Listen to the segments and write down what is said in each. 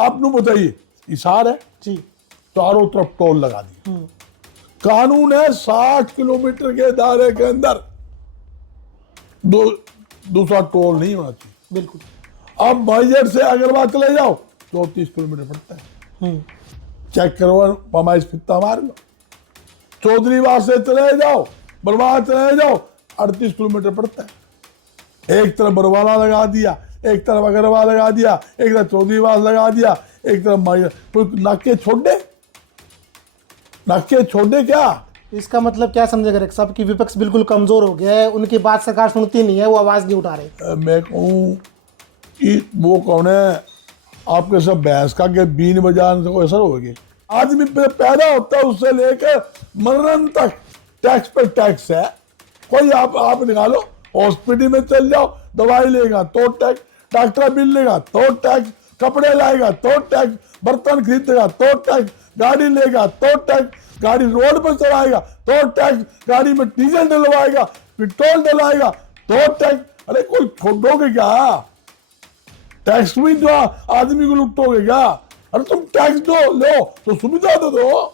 आप नु बताइए, हिसार है जी। चारों तरफ टोल लगा दिए। कानून है 60 किलोमीटर के दायरे के अंदर दूसरा टोल नहीं होना चाहिए। बिल्कुल। अब बाइजर से अग्रवाल चले जाओ 34 किलोमीटर पड़ता है। चेक करो पमाइश फित्ता मार लो। चौधरीवास से चले जाओ, बरवाला चले जाओ, 38 किलोमीटर पड़ता है। एक तरफ बरवाला लगा दिया, एक तरफ अग्रवाल लगा दिया, एक तरफ चौधरीवास लगा दिया, एक तरफ कोई नाके छोड़ दे क्या? इसका मतलब क्या समझे गरेख साहब कि विपक्ष बिल्कुल कमजोर हो गया है, उनकी बात सरकार सुनती नहीं है, वो आवाज नहीं उठा रहे। मैं कहूँ वो कौन है आपके सब भैंस का के बीन बजाने से कोई असर होगी? आदमी पे पैदा होता है उससे लेकर मरण तक टैक्स पे टैक्स है। कोई आप निकालो, हॉस्पिटल में चल जाओ, दवाई लेगा तो टैक्स, डॉक्टर बिल लेगा तो टैक्स, कपड़े लाएगा तो टैक्स, बर्तन खरीदेगा तो टैक्स, गाड़ी लेगा तो टैक्स, गाड़ी रोड पर चलाएगा तो टैक्स, गाड़ी में डीजल डलवाएगा, पेट्रोल डलाएगा तो टैक्स। अरे कोई छोड़ोगे क्या? टैक्स भी जो आदमी को लुटोगे क्या? अरे तुम टैक्स दो, लो तो सुविधा तो दो।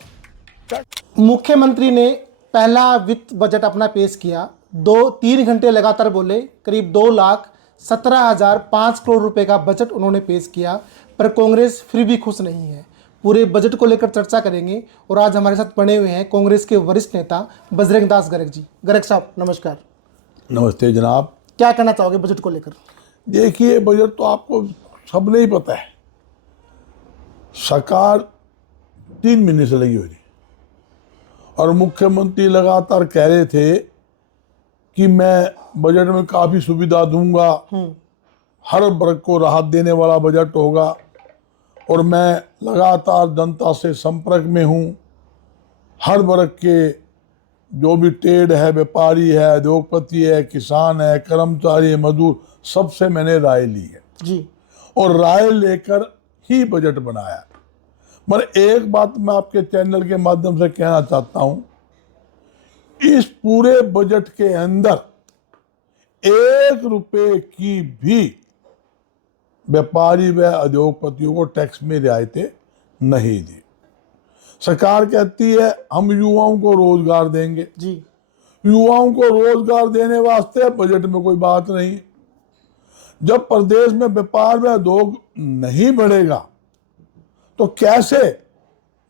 मुख्यमंत्री ने पहला वित्त बजट अपना पेश किया, 2-3 घंटे लगातार बोले, करीब 2,17,005 करोड़ रुपए का बजट उन्होंने पेश किया, पर कांग्रेस फिर भी खुश नहीं है। पूरे बजट को लेकर चर्चा करेंगे और आज हमारे साथ बने हुए हैं कांग्रेस के वरिष्ठ नेता बजरंग दास गरेख जी। गरेख साहब नमस्कार। नमस्ते जनाब। क्या कहना चाहोगे बजट को लेकर? देखिए, बजट तो आपको सबने ही पता है, सरकार 3 महीने से लगी हुई थी और मुख्यमंत्री लगातार कह रहे थे कि मैं बजट में काफी सुविधा दूंगा, हर वर्ग को राहत देने वाला बजट होगा और मैं लगातार जनता से संपर्क में हूं। हर वर्ग के जो भी ट्रेड है, व्यापारी है, उद्योगपति है, किसान है, कर्मचारी है, मजदूर, सबसे मैंने राय ली है जी। और राय लेकर ही बजट बनाया। मगर एक बात मैं आपके चैनल के माध्यम से कहना चाहता हूं, इस पूरे बजट के अंदर 1 रुपए की भी व्यापारी व उद्योगपतियों को टैक्स में रियायतें नहीं दी। सरकार कहती है हम युवाओं को रोजगार देंगे जी। युवाओं को रोजगार देने वास्ते बजट में कोई बात नहीं। जब प्रदेश में व्यापार व उद्योग नहीं बढ़ेगा तो कैसे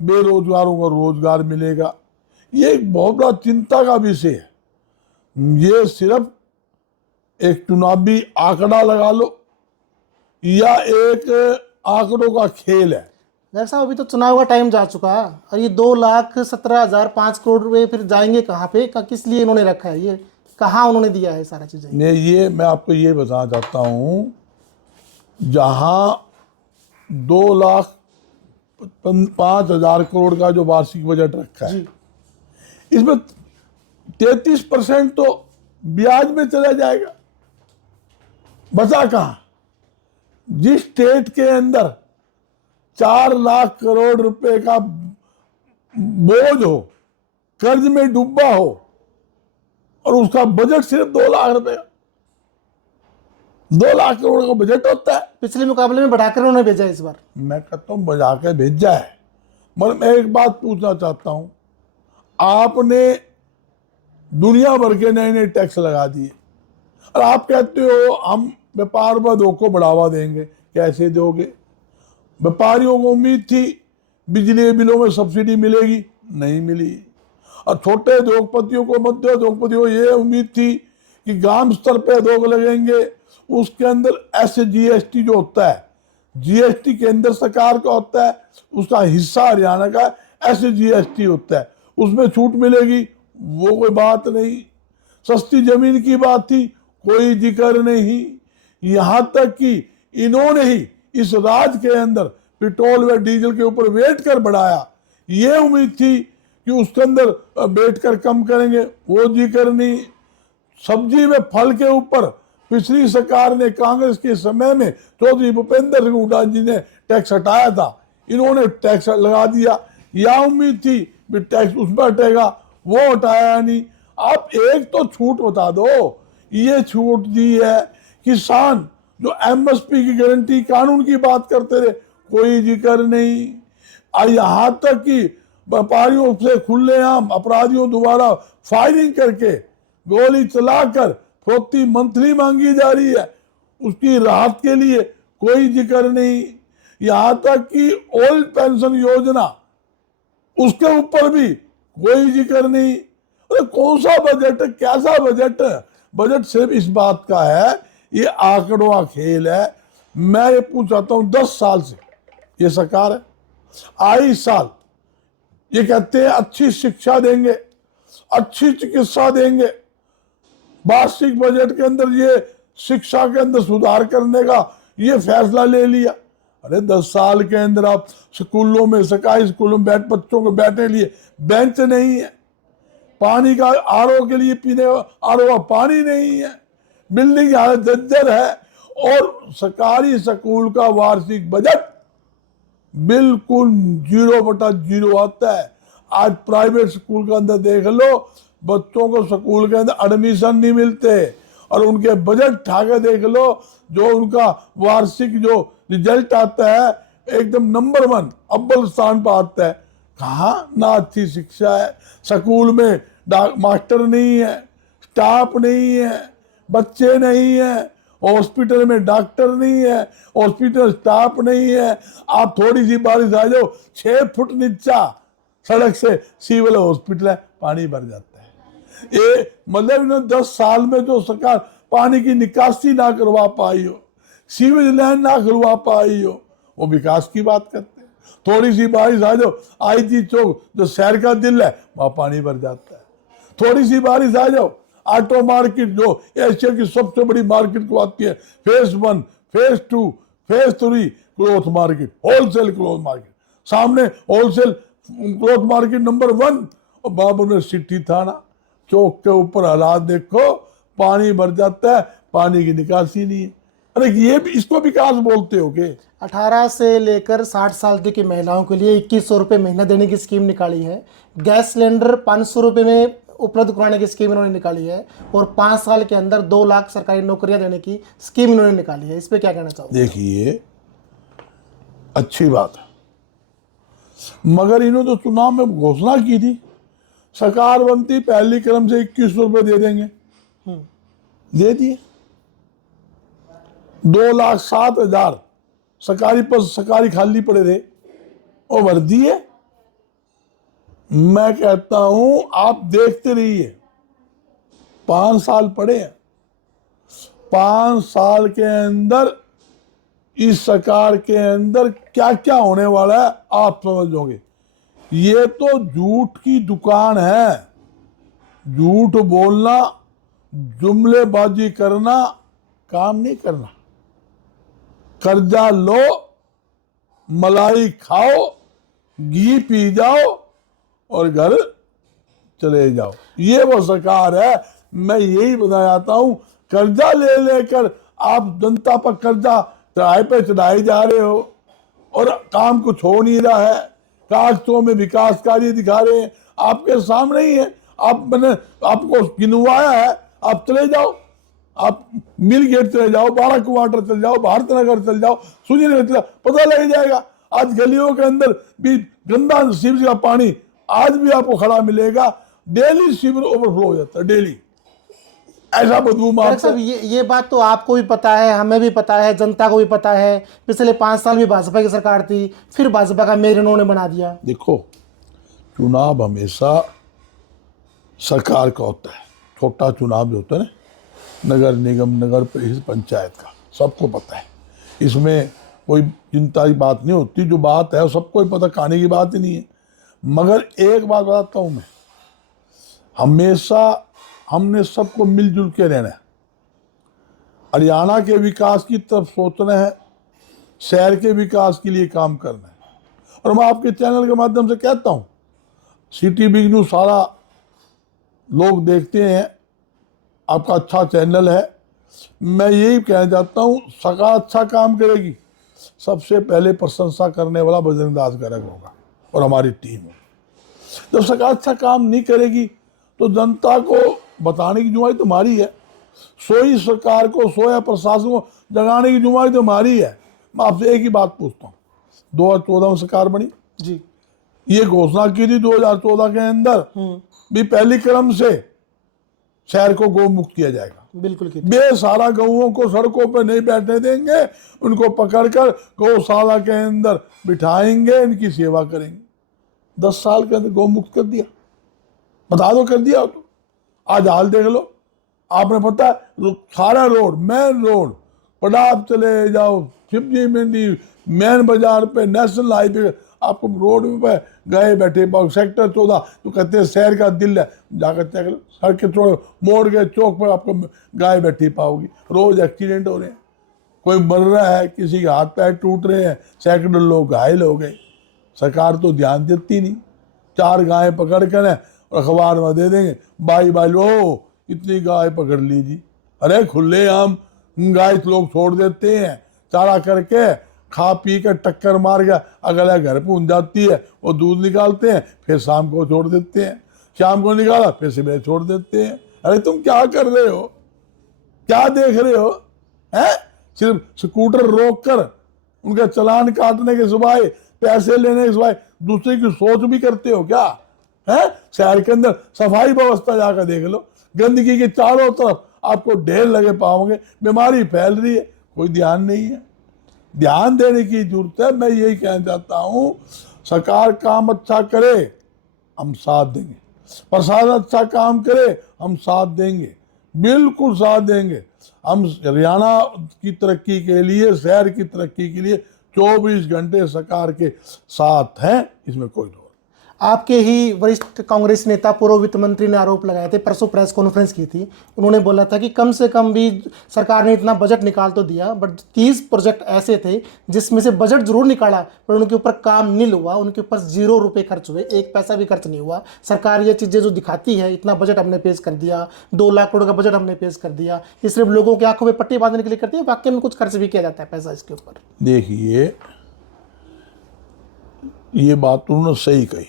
बेरोजगारों को रोजगार मिलेगा? ये एक बहुत बड़ा चिंता का विषय है। ये सिर्फ एक चुनावी आंकड़ा लगा लो या एक आंकड़ों का खेल है। गरेख साहब अभी तो चुनाव का टाइम जा चुका है और ये 2,17,005 करोड़ रुपए फिर जाएंगे कहाँ पे? किस लिए इन्होंने रखा है? ये कहाँ उन्होंने दिया है सारा चीजें? ये मैं आपको ये बताना चाहता हूँ, जहाँ 2,05,000 करोड़ का जो वार्षिक बजट रखा है, इसमें 33% तो ब्याज में चला जाएगा। बचा कहाँ? जिस स्टेट के अंदर 4 लाख करोड़ रुपए का बोझ हो, कर्ज में डूबा हो और उसका बजट सिर्फ 2 लाख रुपए, 2 लाख करोड़ का बजट होता है। पिछले मुकाबले में बढ़ाकर उन्होंने भेजा इस बार। मैं कहता हूँ बजा के भेजा है। मगर मैं एक बात पूछना चाहता हूँ, आपने दुनिया भर के नए नए टैक्स लगा दिए और आप कहते हो हम व्यापार व उद्योग को बढ़ावा देंगे। कैसे दोगे? व्यापारियों को उम्मीद थी बिजली के बिलों में सब्सिडी मिलेगी, नहीं मिली। और छोटे उद्योगपतियों को, मध्य उद्योगपतियों को ये उम्मीद थी कि ग्राम स्तर पे उद्योग लगेंगे, उसके अंदर SGST जो होता है, GST केंद्र सरकार का होता है, उसका हिस्सा हरियाणा का SGST होता है, उसमें छूट मिलेगी, वो कोई बात नहीं। सस्ती जमीन की बात थी, कोई जिक्र नहीं। यहाँ तक कि इन्होंने ही इस राज्य के अंदर पेट्रोल व डीजल के ऊपर वेट कर बढ़ाया। ये उम्मीद थी कि उसके अंदर बैठ कर कम करेंगे, वो जिक्र नहीं। सब्जी व फल के ऊपर पिछली सरकार ने, कांग्रेस के समय में चौधरी भूपेंद्र सिंह हुड्डा जी ने टैक्स हटाया था, इन्होंने टैक्स लगा दिया। यह उम्मीद थी कि टैक्स उसमें हटेगा, वो हटाया नहीं। आप एक तो छूट बता दो। ये छूट दी है किसान जो MSP की गारंटी कानून की बात करते थे, कोई जिक्र नहीं। और यहाँ तक कि व्यापारियों से खुलेआम अपराधियों द्वारा फायरिंग करके गोली चलाकर प्रति मंथली मांगी जा रही है, उसकी राहत के लिए कोई जिक्र नहीं। यहाँ तक कि ओल्ड पेंशन योजना, उसके ऊपर भी कोई जिक्र नहीं। अरे कौन सा बजट है, कैसा बजट है? बजट सिर्फ इस बात का है, ये आंकड़ों खेल है। मैं ये पूछता हूँ, 10 साल से ये सरकार है, आई साल ये कहते हैं अच्छी शिक्षा देंगे, अच्छी चिकित्सा देंगे, वार्षिक बजट के अंदर ये शिक्षा के अंदर सुधार करने का ये फैसला ले लिया। अरे 10 साल के अंदर आप स्कूलों में, सरकारी स्कूलों में बच्चों को बैठने के लिए बेंच नहीं है, पानी का आरओ के लिए पीने आरओ पानी नहीं है, बिल्डिंग की हालत जर्जर है, और सरकारी स्कूल का वार्षिक बजट बिल्कुल 0/0 आता है। आज प्राइवेट स्कूल के अंदर देख लो, बच्चों को स्कूल के अंदर एडमिशन नहीं मिलते, और उनके बजट ठाके देख लो, जो उनका वार्षिक जो रिजल्ट आता है एकदम नंबर 1 अव्वल स्थान पर आता है। कहाँ ना अच्छी शिक्षा है, स्कूल में मास्टर नहीं है, स्टाफ नहीं है, बच्चे नहीं है, हॉस्पिटल में डॉक्टर नहीं है, हॉस्पिटल स्टाफ नहीं है। आप थोड़ी सी बारिश आ जाओ, 6 फुट नीचा सड़क से सिविल हॉस्पिटल है, पानी भर जाता है। ये मतलब इन्होंने 10 साल में जो सरकार पानी की निकासी ना करवा पाई हो, सीवेज लाइन ना करवा पाई हो, वो विकास की बात करते हैं। थोड़ी सी बारिश आ जाओ, आईजी चौक जो शहर का दिल है, वहां पानी भर जाता है। थोड़ी सी बारिश आ जाओ, ऑटो मार्केट जो एशिया की सबसे बड़ी मार्केट को आती है, phase 1, phase 2, phase 3 cloth market, wholesale cloth market, सामने होलसेल क्लॉथ मार्केट नंबर 1, और बाबर में सिटी थाना चौक के ऊपर हालात देखो, पानी भर जाता है, पानी की निकासी नहीं है। अरे ये भी इसको विकास बोलते हो के? 18 से लेकर 60 साल तक की महिलाओं के लिए 2100 रुपये महीना देने की स्कीम निकाली है। गैस सिलेंडर 500 रुपये में उपलब्ध कराने की स्कीम इन्होंने निकाली है, और 5 साल के अंदर 2 लाख सरकारी नौकरियां देने की स्कीम इन्होंने निकाली है। इस पे क्या कहना चाहोगे? देखिए, अच्छी बात है, मगर इन्होंने तो चुनाव में घोषणा की थी, सरकार बनती पहली क्रम से 2100 रुपये दे देंगे, दे दिए। 2,07,000 सरकारी पद, सरकारी खाली पड़े थे, वो भर दिए। मैं कहता हूं आप देखते रहिए, 5 साल पड़े हैं, 5 साल के अंदर इस सरकार के अंदर क्या क्या होने वाला है आप समझोगे। ये तो झूठ की दुकान है, झूठ बोलना, जुमलेबाजी करना, काम नहीं करना। कर्जा लो, मलाई खाओ, घी पी जाओ और घर चले जाओ, ये वो सरकार है। मैं यही बताया जाता हूं, कर्जा ले लेकर आप जनता पर कर्जा चढ़ाए पे चढ़ाए जा रहे हो, और काम कुछ हो नहीं रहा है। कागजों में विकास कार्य दिखा रहे हैं, आपके सामने ही है। मैंने आपको गिनवाया है, आप चले जाओ, आप मिल गेट चले जाओ, 12 क्वार्टर चले जाओ, भारत नगर चले जाओ, सूर्य नगर चले जाओ, पता लग जाएगा। आज गलियों के अंदर भी गंदा सीवरेज का पानी आज भी आपको खड़ा मिलेगा। डेली सीवर ओवरफ्लो हो जाता है, डेली ऐसा बदबू मारता है। ये बात तो आपको भी पता है, हमें भी पता है, जनता को भी पता है। पिछले 5 साल भी भाजपा की सरकार थी, फिर भाजपा का मेयर इन्होंने बना दिया। देखो, चुनाव हमेशा सरकार का होता है, छोटा चुनाव जो होता है ना, नगर निगम, नगर परिषद, पंचायत का, सबको पता है। इसमें कोई चिंता की बात नहीं होती, जो बात है सबको ही पता, कहानी की बात ही नहीं है। मगर एक बात बताता हूँ मैं, हमेशा हमने सबको मिलजुल के रहना है। हरियाणा के विकास की तरफ सोचना है, शहर के विकास के लिए काम करना है। और मैं आपके चैनल के माध्यम से कहता हूँ, सिटी बिग न्यूज़ सारा लोग देखते हैं, आपका अच्छा चैनल है। मैं यही कहना चाहता हूँ, सरकार अच्छा काम करेगी, सबसे पहले प्रशंसा करने वाला बजरंग दास गर्ग होगा और हमारी टीम होगी। जब सरकार अच्छा काम नहीं करेगी तो जनता को बताने की जिम्मेदारी तुम्हारी है। सोई सरकार को, सोया प्रशासन को जगाने की जिम्मेदारी तुम्हारी है। मैं आपसे एक ही बात पूछता हूँ, 2014 में सरकार बनी, जी। ये घोषणा की थी 2014 के अंदर भी पहली क्रम से शहर को गौ मुक्त किया जाएगा। बिल्कुल की बेसहारा गौओं को सड़कों पर नहीं बैठने देंगे, उनको पकड़कर गौशाला के अंदर बिठाएंगे, इनकी सेवा करेंगे। 10 साल के अंदर गौ मुक्त कर दिया, बता दो कर दिया तो। आज हाल देख लो, आपने पता है सारा रोड, मेन रोड, पड़ाप चले जाओ, शिवजी मंडी, मेन बाजार पे, नेशनल हाईवे, आपको रोड पे गए बैठे पाओ। सेक्टर 14 तो कहते हैं शहर का दिल है, जाकर चेक लो, सड़क के छोड़ो, मोड़ के चौक पर आपको गाय बैठी पाओगी। रोज एक्सीडेंट हो रहे हैं, कोई मर रहा है, किसी के हाथ पैर टूट रहे हैं, सैकड़ों लोग घायल हो गए। सरकार तो ध्यान देती नहीं, 4 गाय पकड़ कर है और अखबार में दे देंगे, बाई बाई लो इतनी गाय पकड़ लीजिए। अरे खुले आम गाय लोग छोड़ देते हैं, चारा करके खा पी कर टक्कर मार के अगला घर पहुंच जाती है, वो दूध निकालते हैं, फिर शाम को छोड़ देते हैं, शाम को निकाला फिर सुबह छोड़ देते हैं। अरे तुम क्या कर रहे हो, क्या देख रहे हो हैं? सिर्फ स्कूटर रोक कर उनका चालान काटने के सिवाय, पैसे लेने के सिवाय दूसरे की सोच भी करते हो क्या है? शहर के अंदर सफाई व्यवस्था जाकर देख लो, गंदगी के चारों तरफ आपको ढेर लगे पाओगे, बीमारी फैल रही है, कोई ध्यान नहीं है। ध्यान देने की जरूरत है। मैं यही कहना चाहता हूँ, सरकार काम अच्छा करे हम साथ देंगे, प्रशासन अच्छा काम करे हम साथ देंगे, बिल्कुल साथ देंगे। हम हरियाणा की तरक्की के लिए, शहर की तरक्की के लिए 24 घंटे सरकार के साथ हैं, इसमें कोई दो। आपके ही वरिष्ठ कांग्रेस नेता पूर्व वित्त मंत्री ने आरोप लगाए थे, परसों प्रेस कॉन्फ्रेंस की थी, उन्होंने बोला था कि कम से कम भी सरकार ने इतना बजट निकाल तो दिया, बट 30 प्रोजेक्ट ऐसे थे जिसमें से बजट जरूर निकाला पर उनके ऊपर काम नहीं हुआ, उनके ऊपर 0 रुपये खर्च हुए, 1 पैसा भी खर्च नहीं हुआ। सरकार ये चीज़ें जो दिखाती है, इतना बजट हमने पेश कर दिया, 2 लाख करोड़ का बजट हमने पेश कर दिया, ये सिर्फ लोगों की आंखों में पट्टी बांधने के लिए करती है, वाकई में कुछ खर्च भी किया जाता है पैसा इसके ऊपर। देखिए, ये बात उन्होंने सही कही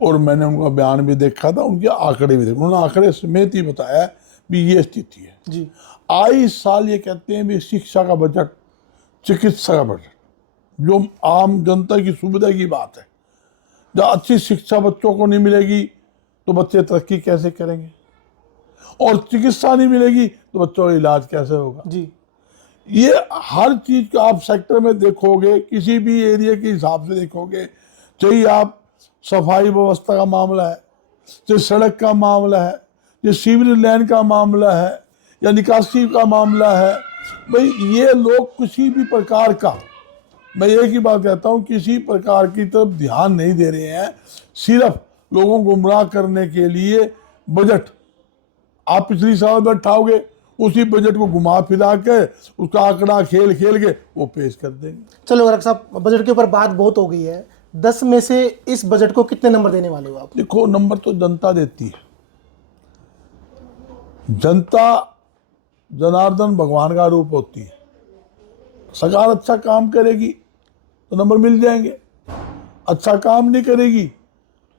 और मैंने उनका बयान भी देखा था, उनके आंकड़े भी देखे, उन्होंने आंकड़े समेत ही बताया भी ये स्थिति है जी। आई साल ये कहते हैं भी शिक्षा का बजट, चिकित्सा का बजट, जो आम जनता की सुविधा की बात है, जब अच्छी शिक्षा बच्चों को नहीं मिलेगी तो बच्चे तरक्की कैसे करेंगे, और चिकित्सा नहीं मिलेगी तो बच्चों का इलाज कैसे होगा। जी, ये हर चीज का आप सेक्टर में देखोगे, किसी भी एरिया के हिसाब से देखोगे, चाहे आप सफाई व्यवस्था का मामला है, चाहे सड़क का मामला है, चाहे सीवरेज लाइन का मामला है, या निकासी का मामला है, भाई ये लोग किसी भी प्रकार का, मैं एक ही बात कहता हूँ, किसी प्रकार की तरफ ध्यान नहीं दे रहे हैं, सिर्फ लोगों को गुमराह करने के लिए बजट आप पिछली साल में उठाओगे, उसी बजट को घुमा फिरा के उसका आंकड़ा खेल खेल के वो पेश कर देंगे। चलो रख साहब, बजट के ऊपर बात बहुत हो गई है, 10 में से इस बजट को कितने नंबर देने वाले हो आप? देखो, नंबर तो जनता देती है, जनता जनार्दन भगवान का रूप होती है। सरकार अच्छा काम करेगी तो नंबर मिल जाएंगे, अच्छा काम नहीं करेगी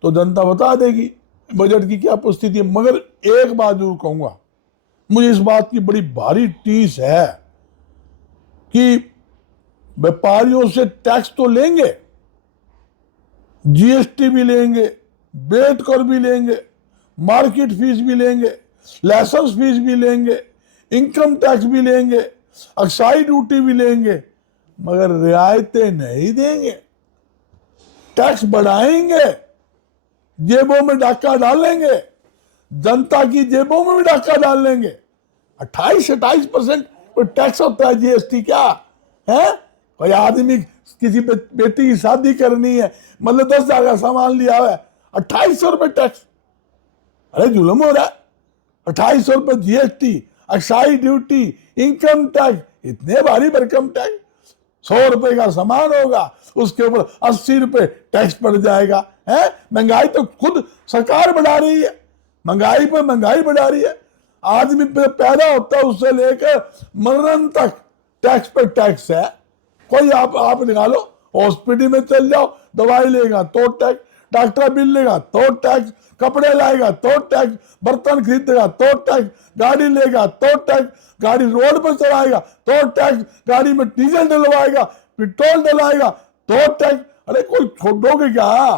तो जनता बता देगी बजट की क्या परिस्थिति है। मगर एक बात जरूर कहूंगा, मुझे इस बात की बड़ी भारी टीस है कि व्यापारियों से टैक्स तो लेंगे, जीएसटी भी लेंगे, बेट कर भी लेंगे, मार्केट फीस भी लेंगे, लाइसेंस फीस भी लेंगे, इनकम टैक्स भी लेंगे, एक्साइज ड्यूटी भी लेंगे, मगर रियायतें नहीं देंगे, टैक्स बढ़ाएंगे, जेबों में डाका डालेंगे, जनता की जेबों में भी डाका डाल लेंगे। 28% टैक्स होता है जीएसटी, क्या है? कोई आदमी किसी बेटी की शादी करनी है, मतलब 10,000 का सामान लिया हुआ है, 2800 रुपये टैक्स। अरे जुल्म हो रहा है। 2800 रुपये GST, excise duty, income tax, इतने भारी भरकम टैक्स। 100 रुपये का सामान होगा, उसके ऊपर 80 रुपये टैक्स पड़ जाएगा। है, महंगाई तो खुद सरकार बढ़ा रही है, महंगाई पर महंगाई बढ़ा रही है। आदमी पैदा होता है उससे लेकर मरण तक टैक्स पर टैक्स है। कोई आप निकालो, हॉस्पिटल में चल जाओ, दवाई लेगा तो टैक्स, डॉक्टर बिल लेगा तो टैक्स, कपड़े लाएगा तो टैक्स, बर्तन खरीदेगा तो टैक्स, गाड़ी लेगा तो टैक्स, गाड़ी रोड पर चलाएगा तो टैक्स, गाड़ी में डीजल डलवाएगा पेट्रोल डलाएगा तो टैक्स, अरे कोई छोड़ोगे क्या?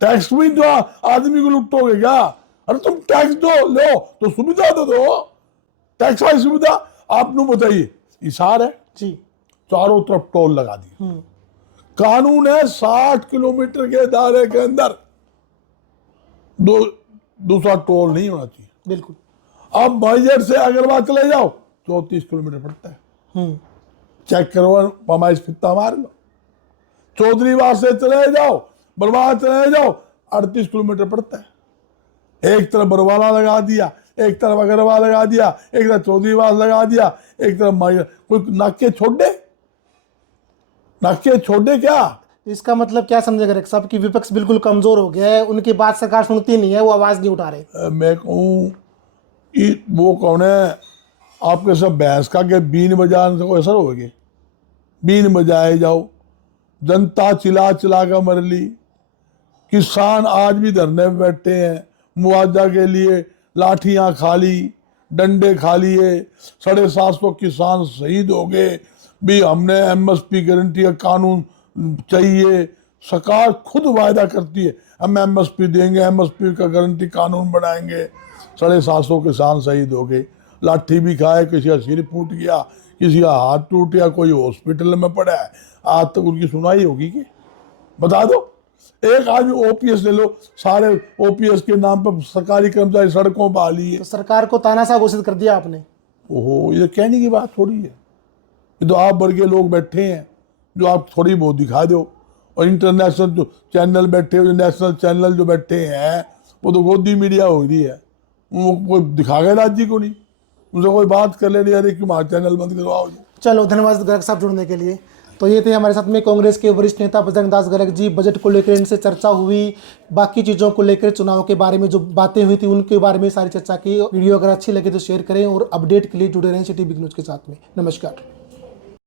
टैक्स भी जो आदमी को लुटोगे क्या? अरे तुम टैक्स दो, लो तो सुविधा तो दो, टैक्स वाली सुविधा। आपने बताइए, इशार है जी। चारों तरफ टोल लगा दिए। कानून है 60 किलोमीटर के दायरे के अंदर दूसरा टोल नहीं होना चाहिए। बिल्कुल। अब मैजर से अग्रवाल चले जाओ 34 किलोमीटर पड़ता है, चेक करो, पमाइश फित्ता मार लो। चौधरीवाल से चले जाओ, बरवाला चले जाओ, 38 किलोमीटर पड़ता है। एक तरफ बरवाला लगा दिया, एक तरफ अग्रवाल लगा दिया, एक तरफ चौधरीवाल लगा दिया, एक तरफ मैजर। कोई नाके छोड़े क्या? इसका मतलब क्या समझेगा डायरेक्टर साहब कि विपक्ष बिल्कुल कमजोर हो गया है, उनकी बात सरकार सुनती नहीं है, वो आवाज नहीं उठा रहे। मैं कहूँ वो कौन है आपके सब भैंस का के बीन बजाने से कोई असर होगा? बीन बजाए जाओ, जनता चिल्ला चिल्ला कर मर ली। किसान आज भी धरने पे बैठे हैं, मुआवजा के लिए लाठियां खा ली, डंडे खा लिए। 750 किसान शहीद हो गए। भी हमने एमएसपी गारंटी का कानून चाहिए। सरकार खुद वायदा करती है हम एमएसपी देंगे, एमएसपी का गारंटी कानून बनाएंगे। 750 किसान शहीद हो गए, लाठी भी खाए, किसी का सिर फूट गया, किसी का हाथ टूट गया, कोई हॉस्पिटल में पड़ा है। आज तक उनकी सुनाई होगी कि? बता दो। एक आदमी ओपीएस ले लो, सारे ओपीएस के नाम पर सरकारी कर्मचारी सड़कों पर आ लिए। तो सरकार को तानाशाह घोषित कर दिया आपने। ओहो, ये कहने की बात थोड़ी है। ये तो आप वर्ग के लोग बैठे हैं जो आप थोड़ी बहुत दिखा दो, और इंटरनेशनल जो चैनल बैठे हुए, नेशनल चैनल जो बैठे हैं, वो तो गोदी मीडिया हो रही है। वो कोई दिखा गए राज्य को नहीं, उनसे कोई बात कर ले, अरे कि हमारा चैनल बंद करवाओ जी। चलो, धन्यवाद गर्ग साहब जुड़ने के लिए। तो ये थे हमारे साथ में कांग्रेस के वरिष्ठ नेता बजरंग दास गर्ग जी। बजट को लेकर इनसे चर्चा हुई, बाकी चीज़ों को लेकर, चुनाव के बारे में जो बातें हुई थी उनके बारे में सारी चर्चा की। वीडियो अगर अच्छी लगे तो शेयर करें, और अपडेट के लिए जुड़े रहें सिटी बिग न्यूज़ के साथ में। नमस्कार।